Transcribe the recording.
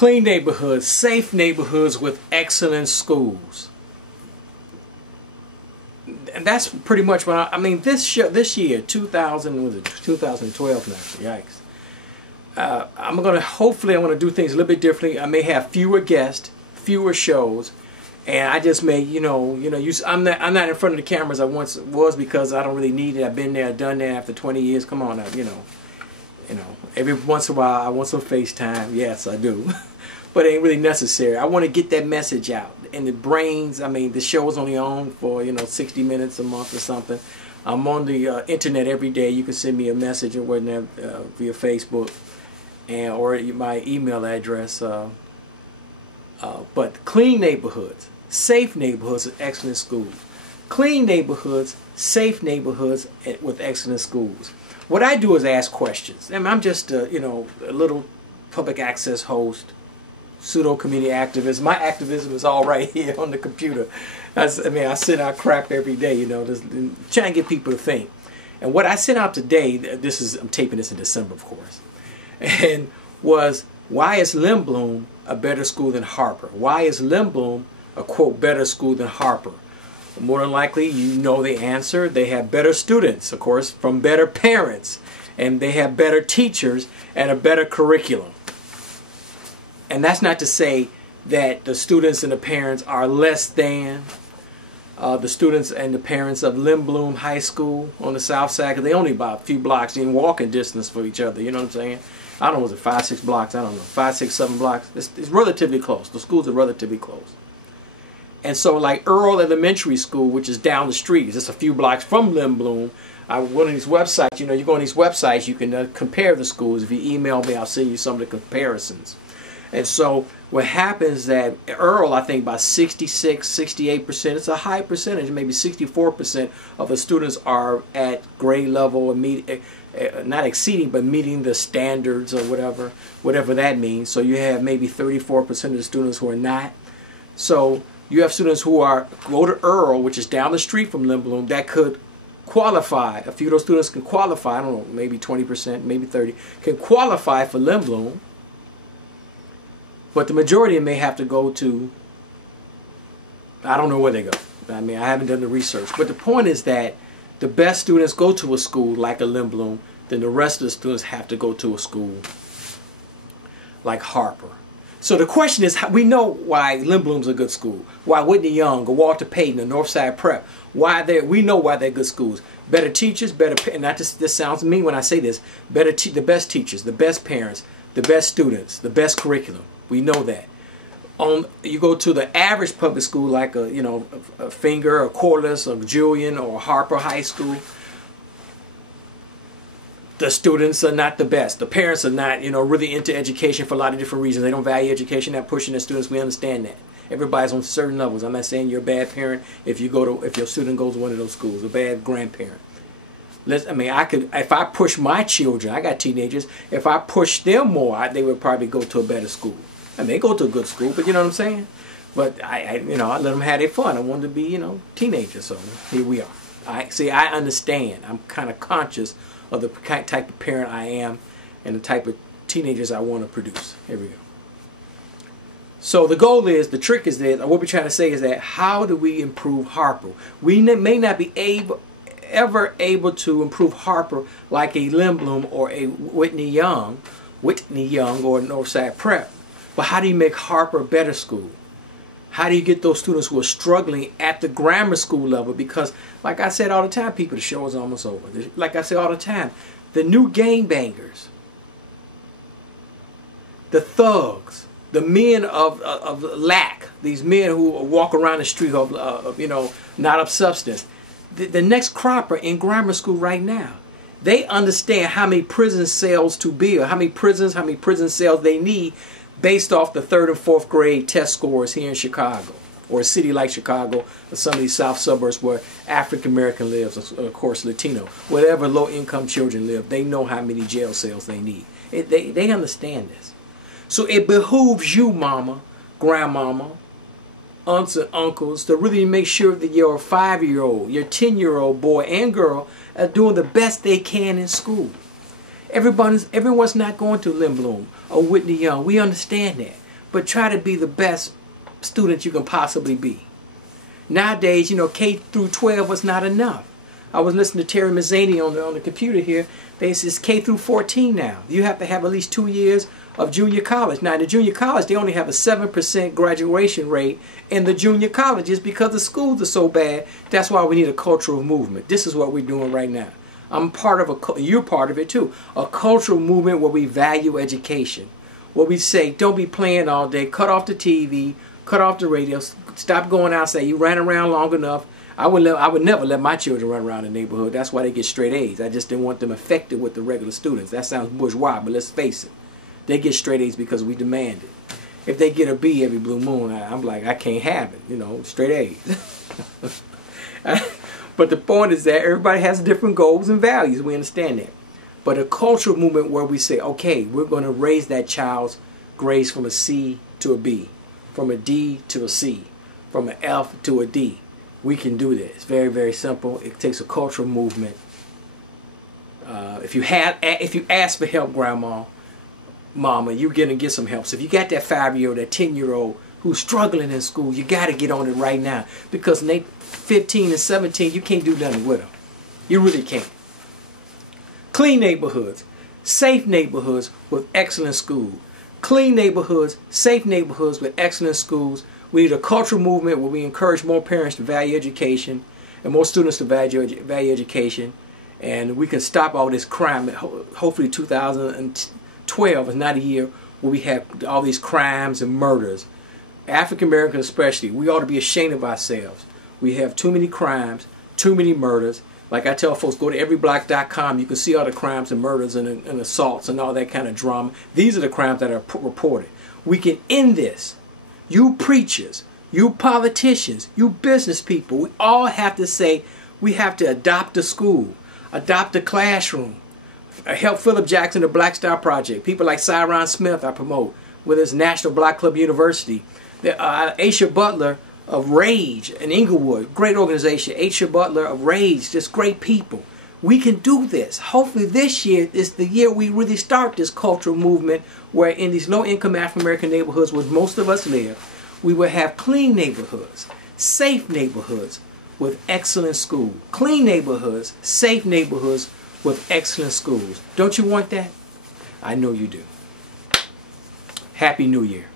Clean neighborhoods, safe neighborhoods with excellent schools. And that's pretty much what I mean. This year, 2012 now. Yikes. Hopefully I'm gonna do things a little bit differently. I may have fewer guests, fewer shows, and I just may, I'm not in front of the camera as I once was because I don't really need it. I've been there, done that after 20 years. Come on now, every once in a while I want some FaceTime. Yes, I do. But it ain't really necessary. I want to get that message out. And the brains, I mean, the show is only on for, 60 minutes a month or something. I'm on the internet every day. You can send me a message or whatnot via Facebook or my email address. But clean neighborhoods, safe neighborhoods, and excellent schools. Clean neighborhoods, safe neighborhoods with excellent schools. What I do is ask questions. I mean, I'm just a little public access host, pseudo community activist. My activism is all right here on the computer. I send out crap every day, just trying to get people to think. And what I sent out today, I'm taping this in December, of course, and was, why is Lindblom a better school than Harper? Why is Lindblom a, quote, better school than Harper? More than likely, you know the answer. They have better students, of course, from better parents, and they have better teachers and a better curriculum. And that's not to say that the students and the parents are less than the students and the parents of Lindblom High School on the south side, because they only about a few blocks in walking distance for each other, you know what I'm saying? I don't know, was it 5, 6 blocks? I don't know, 5, 6, 7 blocks. It's relatively close. The schools are relatively close. And so like Earl Elementary School, which is down the street, is just a few blocks from Lindblom. One of these websites, you go on these websites, you can compare the schools. If you email me, I'll send you some of the comparisons. And so what happens that Earl, I think about 66, 68%, it's a high percentage, maybe 64% of the students are at grade level, not exceeding, but meeting the standards or whatever that means. So you have maybe 34% of the students who are not. So you have students who go to Earl, which is down the street from Lindblom, that could qualify. A few of those students can qualify, I don't know, maybe 20%, maybe 30%, can qualify for Lindblom. But the majority may have to go to, I don't know where they go. I mean, I haven't done the research. But the point is that the best students go to a school like a Lindblom, then the rest of the students have to go to a school like Harper. So the question is, we know why Lindblom's a good school. Why Whitney Young or Walter Payton or Northside Prep. We know why they're good schools. Better teachers, and this sounds mean when I say this, the best teachers, the best parents, the best students, the best curriculum. We know that. You go to the average public school like a Finger or Corliss or Julian or Harper High School. The students are not the best. The parents are not, really into education for a lot of different reasons. They don't value education. They're pushing their students. We understand that. Everybody's on certain levels. I'm not saying you're a bad parent if your student goes to one of those schools. A bad grandparent. If I push my children, I got teenagers. If I push them more, they would probably go to a better school. They go to a good school, but you know what I'm saying? But I let them have their fun. I want them to be, teenagers. So here we are. I understand. I'm kind of conscious of the type of parent I am and the type of teenagers I want to produce. Here we go. So the goal is, the trick is that, what we're trying to say is that, how do we improve Harper? We may not be ever able to improve Harper like a Lindblom or a Whitney Young or Northside Prep. But how do you make Harper a better school? How do you get those students who are struggling at the grammar school level? Because, like I said all the time, people, the show is almost over. Like I say all the time, the new gangbangers, the thugs, the men of lack, these men who walk around the street of not of substance, the next crop are in grammar school right now. They understand how many prison cells to build, how many prison cells they need, based off the 3rd and 4th grade test scores here in Chicago, or a city like Chicago, or some of these south suburbs where African American lives, of course Latino, whatever low income children live. They know how many jail cells they need. They understand this. So it behooves you, mama, grandmama, aunts and uncles, to really make sure that your 5-year-old, your 10-year-old boy and girl are doing the best they can in school. Everyone's not going to Lindblom or Whitney Young. We understand that. but try to be the best student you can possibly be. Nowadays, you know, K through 12 was not enough. I was listening to Terry Mazzani on the computer here. They say it's K through 14 now. You have to have at least 2 years of junior college. Now, in the junior college, they only have a 7% graduation rate in the junior colleges because the schools are so bad. That's why we need a cultural movement. This is what we're doing right now. I'm part of you're part of it too. A cultural movement where we value education. Where we say, don't be playing all day. Cut off the TV. Cut off the radio. Stop going outside. You ran around long enough. I would never let my children run around the neighborhood. That's why they get straight A's. I just didn't want them affected with the regular students. That sounds bourgeois, but let's face it. They get straight A's because we demand it. If they get a B every blue moon, I'm like, I can't have it. You know, straight A's. But the point is that everybody has different goals and values. We understand that. But a cultural movement where we say, okay, we're going to raise that child's grades from a C to a B, from a D to a C, from an F to a D. We can do this. It's very, very simple. It takes a cultural movement. If you ask for help, Grandma, Mama, you're going to get some help. So if you got that 5-year-old, that 10-year-old who's struggling in school, you got to get on it right now. Because when they 15 and 17, you can't do nothing with them. You really can't. Clean neighborhoods, safe neighborhoods with excellent schools. Clean neighborhoods, safe neighborhoods with excellent schools. We need a cultural movement where we encourage more parents to value education and more students to value education. And we can stop all this crime. Hopefully 2012 is not a year where we have all these crimes and murders. African Americans especially, we ought to be ashamed of ourselves. We have too many crimes, too many murders. Like I tell folks, go to everyblock.com. You can see all the crimes and murders and assaults and all that kind of drama. These are the crimes that are reported. We can end this. You preachers, you politicians, you business people, we all have to say we have to adopt a school, adopt a classroom. Help Philip Jackson, the Black Star Project. People like Cyron Smith I promote, with his National Black Club University. Aisha Butler of Rage in Inglewood, great organization. Aisha Butler of Rage, just great people. We can do this. Hopefully this year is the year we really start this cultural movement where in these low-income African-American neighborhoods where most of us live, we will have clean neighborhoods, safe neighborhoods with excellent schools. Clean neighborhoods, safe neighborhoods with excellent schools. Don't you want that? I know you do. Happy New Year.